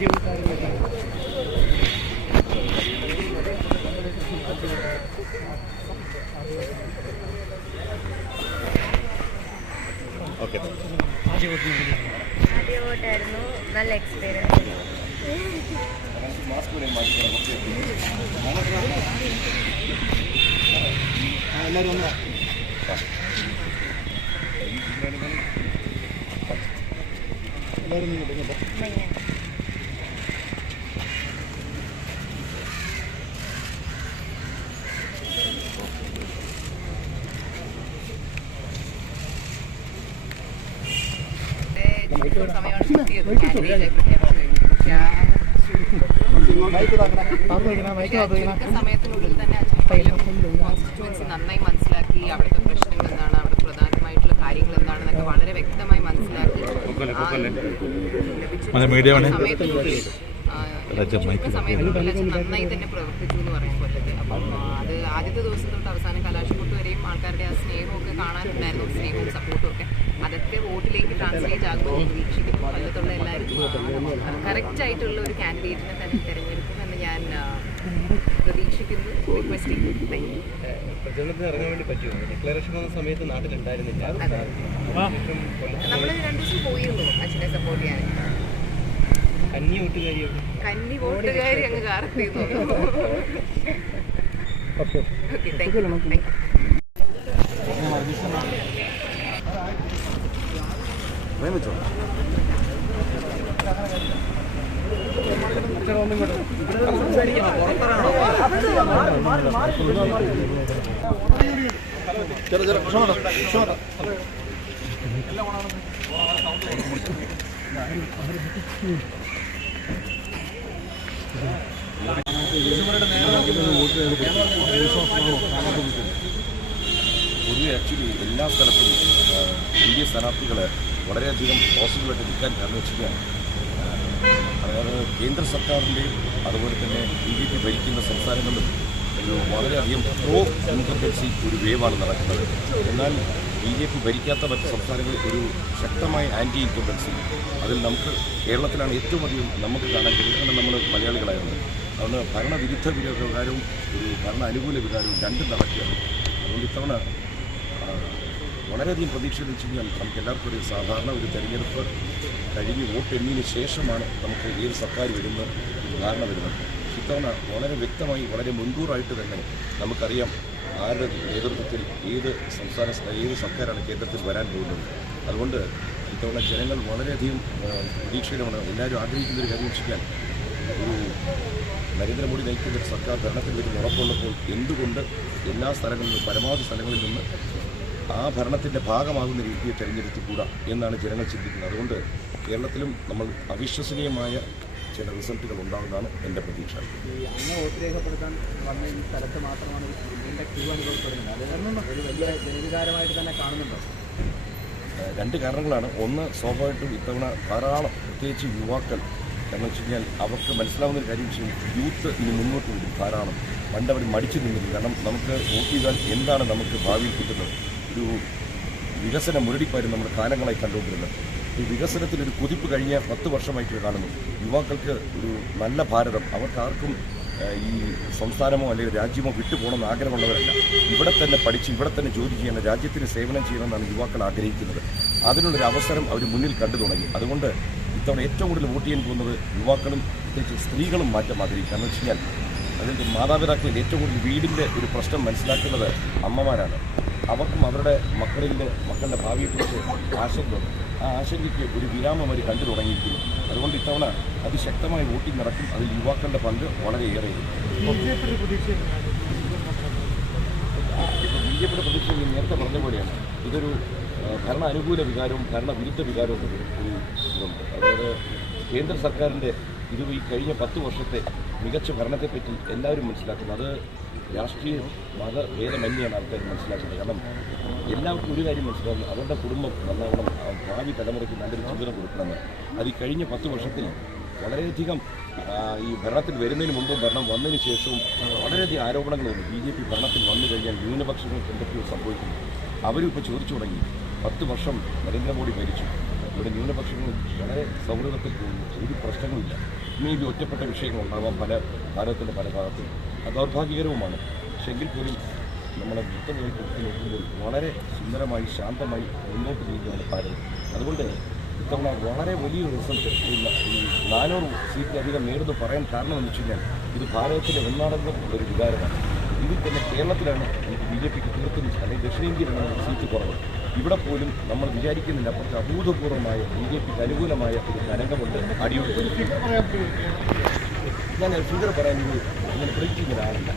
ആദ്യമായിട്ടായിരുന്നു. നല്ല എക്സ്പീരിയൻസ്. എല്ലാവരും ഒന്ന് സമയത്തിനുള്ളിൽ തന്നെ കോൺസ്റ്റിറ്റ്യുവൻസി നന്നായി മനസ്സിലാക്കി അവിടുത്തെ പ്രശ്നങ്ങൾ എന്താണ്, അവിടെ പ്രധാനമായിട്ടുള്ള കാര്യങ്ങൾ എന്താണെന്നൊക്കെ വളരെ വ്യക്തമായി മനസ്സിലാക്കി സമയത്തിനുള്ളിൽ നന്നായി തന്നെ പ്രവർത്തിച്ചു എന്ന് പറയാൻ പറ്റട്ടെ. അപ്പം അത് ആദ്യത്തെ ദിവസം തൊട്ട് അവസാനം കലാശക്കൊട്ട് വരെയും ആൾക്കാരുടെ ആ സ്നേഹമൊക്കെ കാണാനുണ്ടായിരുന്നു. സ്നേഹവും സപ്പോർട്ടും ഒക്കെ അതൊക്കെ വോട്ടിലേക്ക് ട്രാൻസ്ലേറ്റ് ആകുമെന്ന് പ്രതീക്ഷിക്കുന്നു. കൊല്ലത്തുള്ള എല്ലാവരും കറക്റ്റ് ആയിട്ടുള്ള ഒരു കാൻഡിഡേറ്റിനെ തന്നെ തിരഞ്ഞെടുക്കുമെന്ന് ഞാൻ പ്രതീക്ഷിക്കുന്നു. റിക്വസ്റ്റ് ചെയ്യുന്നു. പ്രചരണത്തിന് ഇറങ്ങാൻ വേണ്ടി പറ്റുമോ? ഡിക്ലറേഷൻ വന്ന സമയത്ത് നാട്ടിലുണ്ടായിരുന്നില്ല. നമ്മൾ 2 ദിവസം പോയിരുന്നു അച്ഛനെ സപ്പോർട്ട് ചെയ്യാൻ. കന്നി വോട്ടുകാരി അങ്ങ് കാർത്തിന്നു. Okay, thank you. പൊതുവെ ആക്ച്വലി എല്ലാ സ്ഥലത്തും ഇന്ത്യ സ്ഥാനാർത്ഥികൾ വളരെയധികം പോസിറ്റീവായിട്ട് നിൽക്കാൻ കാരണം വെച്ചാൽ അതായത് കേന്ദ്ര സർക്കാരിൻ്റെയും അതുപോലെ തന്നെ BJP ഭരിക്കുന്ന സംസ്ഥാനങ്ങളിലും ഒരു വളരെയധികം പ്രോ ഇൻകംബൻസി ഒരു വേവാണ് നടക്കുന്നത്. എന്നാൽ BJP ഭരിക്കാത്ത മറ്റ് സംസ്ഥാനങ്ങളിൽ ഒരു ശക്തമായ ആൻറ്റി ഇൻകംബൻസി. അതിൽ നമുക്ക് കേരളത്തിലാണ് ഏറ്റവും അധികം നമുക്ക് കാണാൻ കഴിയുന്നത്. നമ്മൾ മലയാളികളായിരുന്നു. അതുകൊണ്ട് ഭരണവിരുദ്ധ വികാരവും ഒരു ഭരണ അനുകൂല വികാരവും രണ്ടും നടക്കുകയാണ്. അതുകൊണ്ട് ഇത്തവണ വളരെയധികം പ്രതീക്ഷ വെച്ച് കഴിഞ്ഞാൽ നമുക്ക് എല്ലാവർക്കും ഒരു സാധാരണ ഒരു തെരഞ്ഞെടുപ്പ് കഴിഞ്ഞ് വോട്ടെണ്ണിന് ശേഷമാണ് നമുക്ക് ഏത് സർക്കാർ വരുന്ന ധാരണ വരുന്നത്. ഇത്തവണ വളരെ വ്യക്തമായി വളരെ മുൻകൂറായിട്ട് തന്നെ നമുക്കറിയാം ആരുടെ നേതൃത്വത്തിൽ ഏത് സർക്കാരാണ് കേന്ദ്രത്തിൽ വരാൻ പോകുന്നത്. അതുകൊണ്ട് ഇത്തവണ ജനങ്ങൾ വളരെയധികം പ്രതീക്ഷയിലാണ്. എല്ലാവരും ആഗ്രഹിക്കുന്നൊരു കാര്യം വെച്ചാൽ ഒരു നരേന്ദ്രമോദി നയിക്കുന്ന ഒരു സർക്കാർ ഭരണത്തിൽ വരുന്ന ഉറപ്പുള്ളപ്പോൾ എന്തുകൊണ്ട് എല്ലാ സ്ഥലങ്ങളിലും പരമാവധി സ്ഥലങ്ങളിൽ നിന്ന് ആ ഭരണത്തിൻ്റെ ഭാഗമാകുന്ന രീതിയെ തിരഞ്ഞെടുത്തുകൂടാ എന്നാണ് ജനങ്ങൾ ചിന്തിക്കുന്നത്. അതുകൊണ്ട് കേരളത്തിലും നമ്മൾ അവിശ്വസനീയമായ ചില റിസൾട്ടുകൾ ഉണ്ടാകുന്നതാണ് എൻ്റെ പ്രതീക്ഷ. അങ്ങ് വോട്ട് രേഖപ്പെടുത്താൻ വന്ന ഈ സ്ഥലത്ത് മാത്രമാണ് ഇതിൻ്റെ ക്യൂ അനുഭവപ്പെടുന്നത്. അതൊന്നും ഒരു വലിയ ജനവികാരമായിട്ട് തന്നെ കാണുന്നുണ്ടോ? 2 കാരണങ്ങളാണ്. ഒന്ന്, സ്വാഭാവികമായിട്ടും ഇത്തവണ ധാരാളം പ്രത്യേകിച്ച് യുവാക്കൾ, കാരണം വെച്ച് കഴിഞ്ഞാൽ അവർക്ക് മനസ്സിലാവുന്നൊരു കാര്യം വെച്ചാൽ യൂത്ത് ഇനി മുന്നോട്ട് വരും ധാരാളം. പണ്ട് അവർ മടിച്ചു നിന്നിരുന്നു. കാരണം നമുക്ക് വോട്ട് ചെയ്താൽ എന്താണ് നമുക്ക് ഭാവിയിൽ കിട്ടുന്നത്? ഒരു വികസന മുരടിപ്പായിരുന്നു നമ്മൾ കാലങ്ങളായി കണ്ടുകൊണ്ടിരുന്നത്. ഈ വികസനത്തിലൊരു കുതിപ്പ് കഴിഞ്ഞ 10 വർഷമായിട്ട് കാണുന്നു. യുവാക്കൾക്ക് ഒരു നല്ല ഭാരതം, അവർക്കാർക്കും ഈ സംസ്ഥാനമോ അല്ലെങ്കിൽ രാജ്യമോ വിട്ടുപോകണമെന്ന് ആഗ്രഹമുള്ളവരല്ല. ഇവിടെ തന്നെ പഠിച്ച് ഇവിടെ തന്നെ ജോലി ചെയ്യണം, രാജ്യത്തിന് സേവനം ചെയ്യണമെന്നാണ് യുവാക്കൾ ആഗ്രഹിക്കുന്നത്. അതിനുള്ളൊരു അവസരം അവർ മുന്നിൽ കണ്ടു തുടങ്ങി. അതുകൊണ്ട് ഇത്തവണ ഏറ്റവും കൂടുതൽ വോട്ട് ചെയ്യാൻ പോകുന്നത് യുവാക്കളും പ്രത്യേകിച്ച് സ്ത്രീകളും മാറ്റം ആഗ്രഹിക്കുക. എന്ന് വെച്ച് കഴിഞ്ഞാൽ അതിൻ്റെ മാതാപിതാക്കളിൽ ഏറ്റവും കൂടുതൽ വീടിൻ്റെ ഒരു പ്രശ്നം മനസ്സിലാക്കുന്നത് അമ്മമാരാണ്. അവർക്കും അവരുടെ മക്കളുടെ ഭാവിയെക്കുറിച്ച് ആശങ്കയുണ്ട്. ആ ആശങ്കയ്ക്ക് ഒരു വിരാമം അവർ കണ്ടു തുടങ്ങിയിരിക്കുന്നു. അതുകൊണ്ട് ഇത്തവണ അതിശക്തമായ വോട്ടിംഗ് നടക്കും. അതിൽ യുവാക്കളുടെ പങ്ക് വളരെയേറെയുണ്ട്. BJPയുടെ പ്രതീക്ഷ നേരത്തെ പറഞ്ഞ പോലെയാണ്. ഇതൊരു ഭരണ അനുകൂല വികാരവും ഭരണവിരുദ്ധ വികാരവും ഒരു ഇതുണ്ട്. അതായത് കേന്ദ്ര സർക്കാരിൻ്റെ ഈ കഴിഞ്ഞ 10 വർഷത്തെ മികച്ച ഭരണത്തെപ്പറ്റി എല്ലാവരും മനസ്സിലാക്കുന്നു. അത് രാഷ്ട്രീയ മതഭേദമന്യാണ് ആൾക്കാർ മനസ്സിലാക്കുന്നത്. കാരണം എല്ലാവർക്കും ഒരു കാര്യം മനസ്സിലാക്കുന്നു, അവരുടെ കുടുംബം നന്നാവണം, ഭാവി തലമുറയ്ക്ക് നല്ലൊരു ജീവിതം കൊടുക്കണമെന്ന്. അത് ഈ കഴിഞ്ഞ 10 വർഷത്തിൽ വളരെയധികം ഈ ഭരണത്തിൽ വരുന്നതിന് മുമ്പും ഭരണം വന്നതിന് ശേഷവും വളരെയധികം ആരോപണങ്ങളുണ്ട്. BJP ഭരണത്തിൽ വന്നു കഴിഞ്ഞാൽ ന്യൂനപക്ഷങ്ങൾക്ക് എന്തൊക്കെയോ സംഭവിക്കുന്നു. അവരും ഇപ്പോൾ ചോദിച്ചു തുടങ്ങി. 10 വർഷം നരേന്ദ്രമോദി ഭരിച്ചു, ഇവിടെ ന്യൂനപക്ഷങ്ങൾ വളരെ സൗഹൃദത്തിൽ പോകുന്നു, ഒരു പ്രശ്നങ്ങളുമില്ല. മേ ബി ഒറ്റപ്പെട്ട വിഷയങ്ങളുണ്ടാവാം ഭാരതത്തിൻ്റെ പല ഭാഗത്തും. അത് ദൗർഭാഗ്യകരവുമാണ്. പക്ഷേ എങ്കിൽ പോലും നമ്മളെ മൊത്തം നോക്കുമ്പോൾ വളരെ സുന്ദരമായി ശാന്തമായി മുന്നോട്ട് നീങ്ങുകയാണ് ഭാരതം. അതുകൊണ്ട് ഇത്തവണ വളരെ വലിയൊരു റിസൾട്ട് ഈ 400 സീറ്റിലധികം നേടുന്നു പറയാൻ കാരണം എന്ന് വെച്ച് കഴിഞ്ഞാൽ ഇത് ഭാരതത്തിലെ ഒന്നാടങ്കം ഒരു വികാരമാണ്. ഇതിൽ തന്നെ കേരളത്തിലാണ് നമുക്ക് BJPക്ക് തീർത്തും അല്ലെങ്കിൽ ദക്ഷിണേന്ത്യയിലാണ് സീറ്റ് കുറവ്. ഇവിടെ പോലും നമ്മൾ വിചാരിക്കുന്നില്ല അപ്പുറത്ത് അഭൂതപൂർവമായ BJPക്ക് അനുകൂലമായ ഒരു തരംഗമുണ്ട് അടിയൊഴുക്ക്. ഞാൻ ഫിഗർ പറയാനൊരു അങ്ങനെ പ്രിഡിക്റ്റ് ചെയ്യുന്ന ആളല്ല.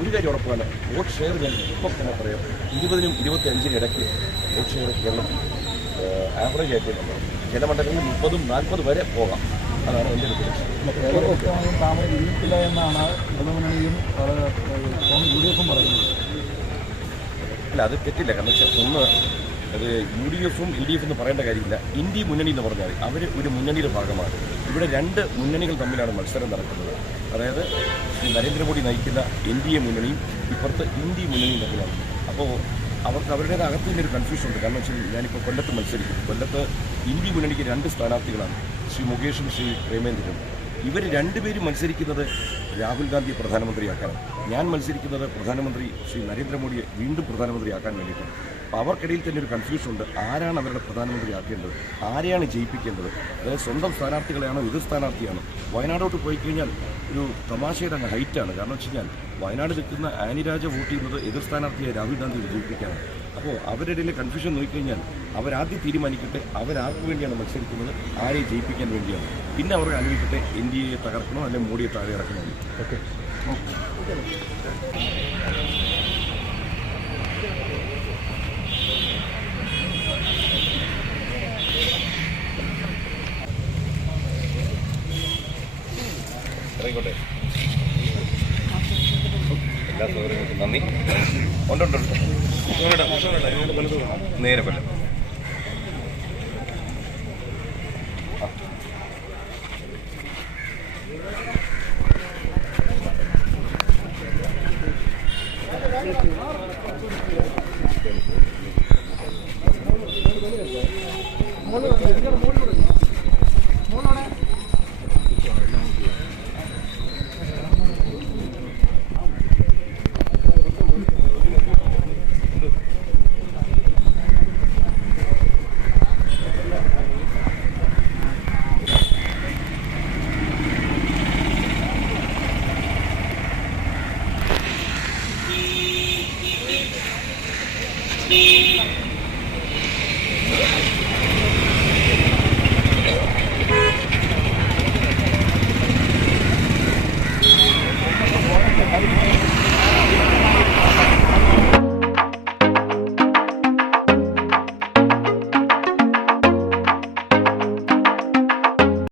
ഒരു കാര്യം ഉറപ്പാണ്, വോട്ട് ഷെയർ ഞാൻ ഇപ്പോൾ തന്നെ പറയാം, 20-നും 25-നും ഇടയ്ക്ക് വോട്ട് ഷെയർ കേരളത്തിൽ ആവറേജ് ആയിട്ടുള്ളത്. ചില മണ്ഡലങ്ങളിൽ 30-ഉം 40 വരെ പോകാം. അതാണ് എൻ്റെ ഒരു പ്രതീക്ഷ. താമര ഇരിക്കില്ല എന്നാണ് ഇടതുമുന്നണിയും UDF-ഉം പറയുന്നത്. അല്ല, അത് തെറ്റില്ല. കാരണം വെച്ചാൽ ഒന്ന്, അത് UDF-ഉം LDF എന്ന് പറയേണ്ട കാര്യമില്ല. ഇന്ത്യ മുന്നണി എന്ന് പറഞ്ഞാൽ അവർ ഒരു മുന്നണിയുടെ ഭാഗമാണ്. ഇവിടെ 2 മുന്നണികൾ തമ്മിലാണ് മത്സരം നടക്കുന്നത്. അതായത് ശ്രീ നരേന്ദ്രമോദി നയിക്കുന്ന NDA മുന്നണിയും ഇപ്പുറത്ത് ഇന്ത്യ മുന്നണിയും തമ്മിലാണ്. അപ്പോൾ അവർക്ക് അവരുടെ അകത്ത് തന്നെ ഒരു കൺഫ്യൂഷൻ ഉണ്ട്. കാരണം വെച്ചാൽ ഞാനിപ്പോൾ കൊല്ലത്ത് മത്സരിക്കുന്നു. കൊല്ലത്ത് ഇന്ത്യ മുന്നണിക്ക് 2 സ്ഥാനാർത്ഥികളാണ്, ശ്രീ മുകേഷും ശ്രീ പ്രേമേന്ദ്രനും. ഇവർ 2 പേരും മത്സരിക്കുന്നത് രാഹുൽ ഗാന്ധിയെ പ്രധാനമന്ത്രിയാക്കാനാണ്. ഞാൻ മത്സരിക്കുന്നത് പ്രധാനമന്ത്രി ശ്രീ നരേന്ദ്രമോദിയെ വീണ്ടും പ്രധാനമന്ത്രിയാക്കാൻ വേണ്ടിയിട്ടാണ്. അപ്പോൾ അവർക്കിടയിൽ തന്നെ ഒരു കൺഫ്യൂഷൻ ഉണ്ട്. ആരാണ് അവരുടെ പ്രധാനമന്ത്രിയാക്കേണ്ടത്, ആരെയാണ് ജയിപ്പിക്കേണ്ടത്, അതായത് സ്വന്തം സ്ഥാനാർത്ഥികളെയാണോ എതിർ സ്ഥാനാർത്ഥിയാണോ. വയനാടോട്ട് പോയി കഴിഞ്ഞാൽ ഒരു തമാശയുടെ അങ്ങ് ഹൈറ്റാണ്. കാരണം വെച്ച് കഴിഞ്ഞാൽ വയനാട് നിൽക്കുന്ന ആനിരാജ വോട്ട് ചെയ്യുന്നത് എതിർ സ്ഥാനാർത്ഥിയെ രാഹുൽ ഗാന്ധി വിജയിപ്പിക്കാനാണ്. അപ്പോൾ അവരുടെ ഇടയിലെ കൺഫ്യൂഷൻ നോക്കിക്കഴിഞ്ഞാൽ അവരാദ്യം തീരുമാനിക്കട്ടെ അവരാർക്ക് വേണ്ടിയാണ് മത്സരിക്കുന്നത്, ആരെ ജയിപ്പിക്കാൻ വേണ്ടിയാണ്. പിന്നെ അവർ ആലോചിക്കട്ടെ NDA തകർക്കണോ അല്ലെങ്കിൽ മോഡിയെ താഴെ ഇറക്കണോ. ഓക്കെ. ആയിക്കോട്ടെ. എല്ലാ സൗകര്യങ്ങൾക്കും നന്ദി. ഉണ്ട്. നേരെ കൊല്ലം.